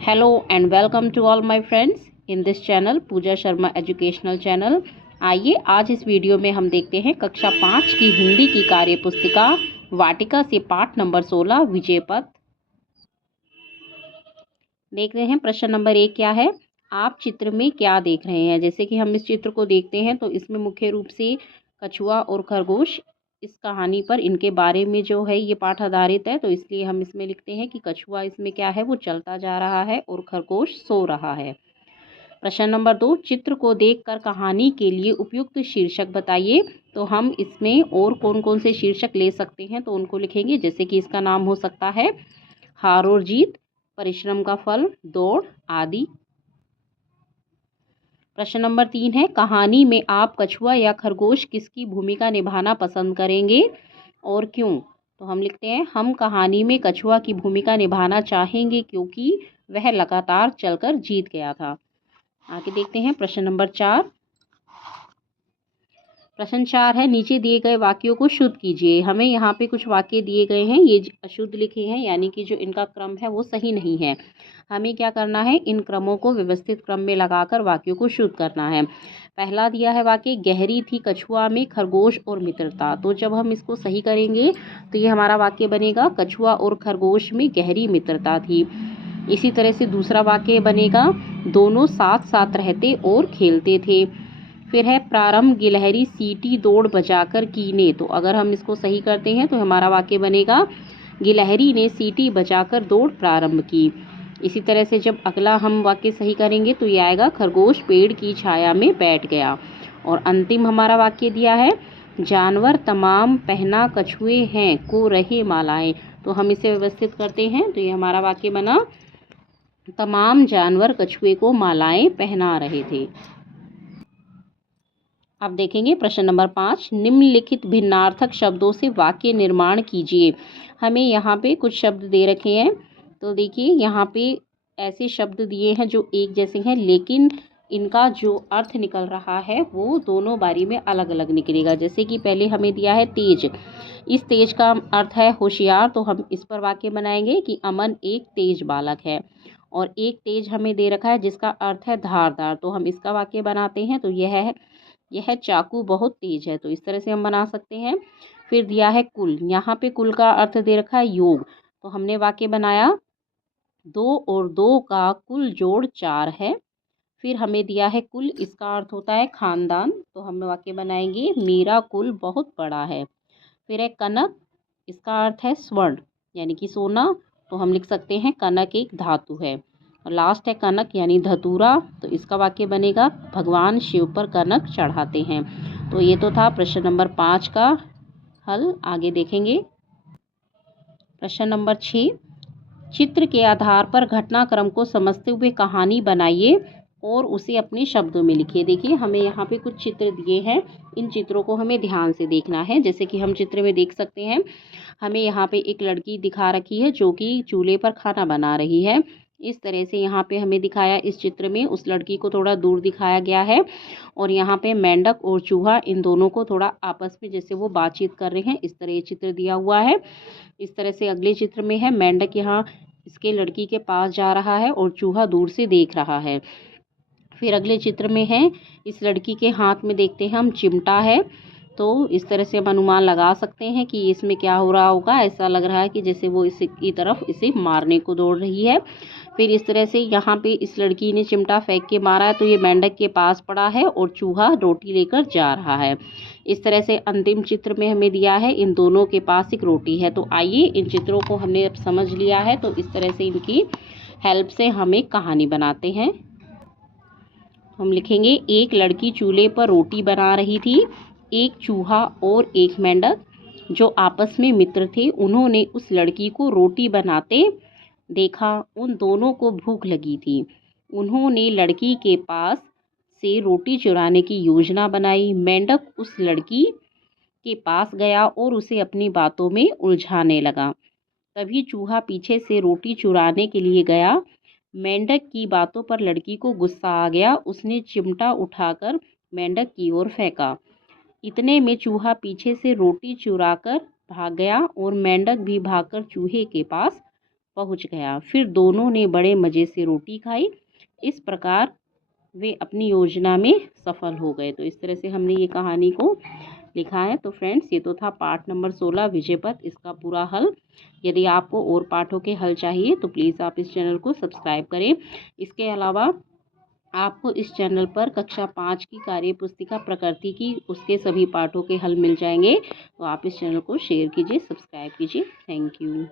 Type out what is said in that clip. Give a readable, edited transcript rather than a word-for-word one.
Hello and welcome to all my friends in this channel Pooja Sharma educational channel. आइए आज इस video में हम देखते हैं कक्षा 5 की हिंदी की कार्य पुस्तिका वाटिका से पाठ नंबर 16 विजय पथ। देखते हैं प्रश्न नंबर 1 क्या है। आप चित्र में क्या देख रहे हैं। जैसे कि हम इस चित्र को देखते हैं तो इसमें मुख्य रूप से कछुआ और खरगोश इस कहानी पर इनके बारे में जो है ये पाठ आधारित है, तो इसलिए हम इसमें लिखते हैं कि कछुआ इसमें क्या है वो चलता जा रहा है और खरगोश सो रहा है। प्रश्न नंबर 2, चित्र को देखकर कहानी के लिए उपयुक्त शीर्षक बताइए। तो हम इसमें और कौन कौन से शीर्षक ले सकते हैं तो उनको लिखेंगे। जैसे कि इसका नाम हो सकता है हार और जीत, परिश्रम का फल, दौड़ आदि। प्रश्न नंबर 3 है, कहानी में आप कछुआ या खरगोश किसकी भूमिका निभाना पसंद करेंगे और क्यों। तो हम लिखते हैं हम कहानी में कछुआ की भूमिका निभाना चाहेंगे क्योंकि वह लगातार चलकर जीत गया था। आगे देखते हैं प्रश्न नंबर 4। प्रश्न 4 है, नीचे दिए गए वाक्यों को शुद्ध कीजिए। हमें यहाँ पे कुछ वाक्य दिए गए हैं, ये अशुद्ध लिखे हैं, यानी कि जो इनका क्रम है वो सही नहीं है। हमें क्या करना है, इन क्रमों को व्यवस्थित क्रम में लगाकर वाक्यों को शुद्ध करना है। पहला दिया है वाक्य, गहरी थी कछुआ में खरगोश और मित्रता। तो जब हम इसको सही करेंगे तो ये हमारा वाक्य बनेगा, कछुआ और खरगोश में गहरी मित्रता थी। इसी तरह से दूसरा वाक्य बनेगा, दोनों साथ साथ रहते और खेलते थे। फिर है, प्रारंभ गिलहरी सीटी दौड़ बजाकर कीने। तो अगर हम इसको सही करते हैं तो हमारा वाक्य बनेगा, गिलहरी ने सीटी बजाकर दौड़ प्रारंभ की। इसी तरह से जब अगला हम वाक्य सही करेंगे तो ये आएगा, खरगोश पेड़ की छाया में बैठ गया। और अंतिम हमारा वाक्य दिया है, जानवर तमाम पहना कछुए हैं को रहे मालाएं। तो हम इसे व्यवस्थित करते हैं तो ये हमारा वाक्य बना, तमाम जानवर कछुए को मालाएं पहना रहे थे। अब देखेंगे प्रश्न नंबर 5, निम्नलिखित भिन्नार्थक शब्दों से वाक्य निर्माण कीजिए। हमें यहाँ पे कुछ शब्द दे रखे हैं, तो देखिए यहाँ पे ऐसे शब्द दिए हैं जो एक जैसे हैं, लेकिन इनका जो अर्थ निकल रहा है वो दोनों बारी में अलग अलग निकलेगा। जैसे कि पहले हमें दिया है तेज, इस तेज का अर्थ है होशियार, तो हम इस पर वाक्य बनाएंगे कि अमन एक तेज बालक है। और एक तेज हमें दे रखा है जिसका अर्थ है धारदार, तो हम इसका वाक्य बनाते हैं तो यह चाकू बहुत तेज है। तो इस तरह से हम बना सकते हैं। फिर दिया है कुल, यहाँ पे कुल का अर्थ दे रखा है योग, तो हमने वाक्य बनाया, 2 और 2 का कुल जोड़ 4 है। फिर हमें दिया है कुल, इसका अर्थ होता है खानदान, तो हम वाक्य बनाएंगे, मेरा कुल बहुत बड़ा है। फिर है कनक, इसका अर्थ है स्वर्ण यानी कि सोना, तो हम लिख सकते हैं कनक एक धातु है। और लास्ट है कनक यानी धतूरा, तो इसका वाक्य बनेगा, भगवान शिव पर कनक चढ़ाते हैं। तो ये तो था प्रश्न नंबर 5 का हल। आगे देखेंगे प्रश्न नंबर 6, चित्र के आधार पर घटनाक्रम को समझते हुए कहानी बनाइए और उसे अपने शब्दों में लिखिए। देखिए हमें यहाँ पे कुछ चित्र दिए हैं, इन चित्रों को हमें ध्यान से देखना है। जैसे कि हम चित्र में देख सकते हैं, हमें यहाँ पे एक लड़की दिखा रखी है जो कि चूल्हे पर खाना बना रही है। इस तरह से यहाँ पे हमें दिखाया, इस चित्र में उस लड़की को थोड़ा दूर दिखाया गया है। और यहाँ पे मेंढक और चूहा, इन दोनों को थोड़ा आपस में जैसे वो बातचीत कर रहे हैं, इस तरह ये चित्र दिया हुआ है। इस तरह से अगले चित्र में है, मेंढक यहाँ इसके लड़की के पास जा रहा है और चूहा दूर से देख रहा है। फिर अगले चित्र में है, इस लड़की के हाथ में देखते हैं हम चिमटा है, तो इस तरह से हम अनुमान लगा सकते हैं कि इसमें क्या हो रहा होगा। ऐसा लग रहा है कि जैसे वो इसकी तरफ इसे मारने को दौड़ रही है। फिर इस तरह से यहाँ पे इस लड़की ने चिमटा फेंक के मारा है तो ये मेंढक के पास पड़ा है और चूहा रोटी लेकर जा रहा है। इस तरह से अंतिम चित्र में हमें दिया है, इन दोनों के पास एक रोटी है। तो आइए इन चित्रों को हमने अब समझ लिया है, तो इस तरह से इनकी हेल्प से हम एक कहानी बनाते हैं। हम लिखेंगे, एक लड़की चूल्हे पर रोटी बना रही थी। एक चूहा और एक मेंढक जो आपस में मित्र थे, उन्होंने उस लड़की को रोटी बनाते देखा। उन दोनों को भूख लगी थी। उन्होंने लड़की के पास से रोटी चुराने की योजना बनाई। मेंढक उस लड़की के पास गया और उसे अपनी बातों में उलझाने लगा। तभी चूहा पीछे से रोटी चुराने के लिए गया। मेंढक की बातों पर लड़की को गुस्सा आ गया। उसने चिमटा उठाकर मेंढक की ओर फेंका। इतने में चूहा पीछे से रोटी चुराकर भाग गया और मेंढक भी भागकर चूहे के पास पहुंच गया। फिर दोनों ने बड़े मज़े से रोटी खाई। इस प्रकार वे अपनी योजना में सफल हो गए। तो इस तरह से हमने ये कहानी को लिखा है। तो फ्रेंड्स, ये तो था पाठ नंबर 16 विजयपथ, इसका पूरा हल। यदि आपको और पाठों के हल चाहिए तो प्लीज़ आप इस चैनल को सब्सक्राइब करें। इसके अलावा आपको इस चैनल पर कक्षा 5 की कार्य पुस्तिका प्रकृति की उसके सभी पाठों के हल मिल जाएंगे। तो आप इस चैनल को शेयर कीजिए, सब्सक्राइब कीजिए। Thank you.